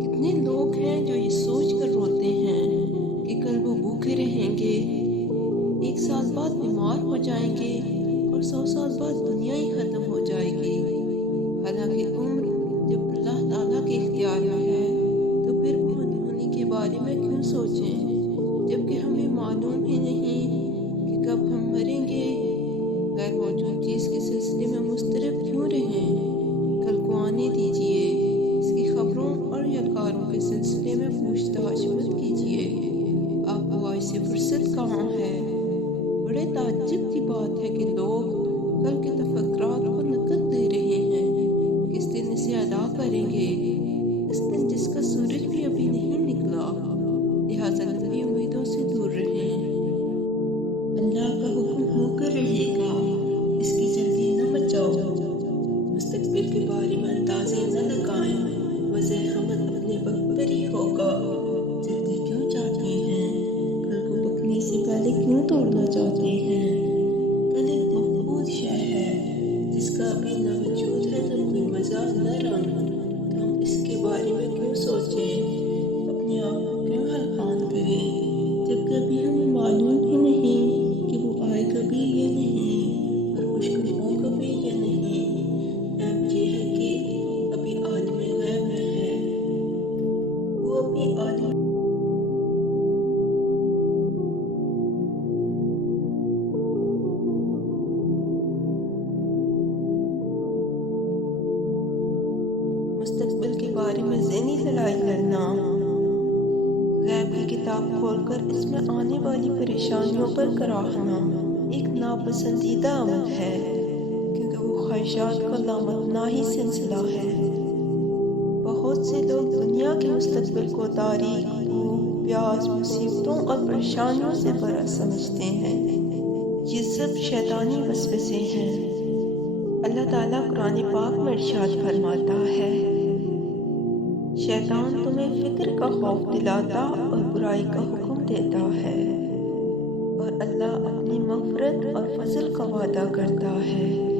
कितने लोग हैं जो ये सोच कर रोते हैं कि कल वो भूखे रहेंगे, 1 साल बाद बीमार हो जाएंगे और 100 साल बाद दुनिया ही ख़त्म हो जाएगी। हालांकि उम्र जब अल्लाह ताला के इख्तियार में है, तो फिर बूढ़े होने के बारे में क्यों सोचें, जबकि हमें मालूम ही नहीं कि कब हम मरेंगे। गैर मौजूद चीज़ के सिलसिले में मुस्तरब क्यों रहें? कल को आने दीजिए, इसकी खबरों और यकारों के सिलसिले में पूछताछ मत कीजिए। आपको आज से फुर्सत कहाँ है? बड़े ताज्जुब की बात है कि लोग कल के तफक्कुरात को नकद दे रहे हैं। किस दिन इसे अदा करेंगे? इस दिन जिसका सूरज भी अभी नहीं निकला। लिहाजा लंबी उम्मीदों से दूर रहें। अल्लाह का हुक्म होकर रहेगा, इसकी जल्दी न मचाओ। मुस्तकबिल के बारे में अंदाज़े न लगाएं, वज़ह हमद अपने वक्त पर ही होगा। जल्दी क्यों चाहते हैं? कल को पकने से पहले क्यों तोड़ना चाहते हैं? कल एक महफूज शय है जिसका अभी न वजूद है, न कोई मज़ा न रंग। तो हम इसके बारे में क्यों सोचें? अपने आप को क्यों हल्कान करें, जबकि अभी हमें मालूम ही नहीं कि वो आएगा भी या नहीं और मुश्किल होगा भी या नहीं। ऐब ये है कि अभी आलिम गैब में है, वो अभी आलिम मुस्तकबिल के बारे में ज़हनी लड़ाई लड़ना, गैब की किताब खोलकर इसमें आने वाली परेशानियों पर कराहना एक नापसंदीदा अमल है, क्योंकि वो ख्वाहिशात का लामतनाही सिलसिला है। बहुत से लोग दुनिया के मुस्तकबिल को तारीख, भूख, प्यास, मुसीबतों और परेशानियों से भरा समझते हैं। ये सब शैतानी वसवसे हैं। अल्लाह ताला कुरान पाक में इरशाद फरमाता है, शैतान तुम्हें फिक्र का खौफ दिलाता और बुराई का हुक्म देता है, और अल्लाह अपनी मग़फ़िरत और फजल का वादा करता है।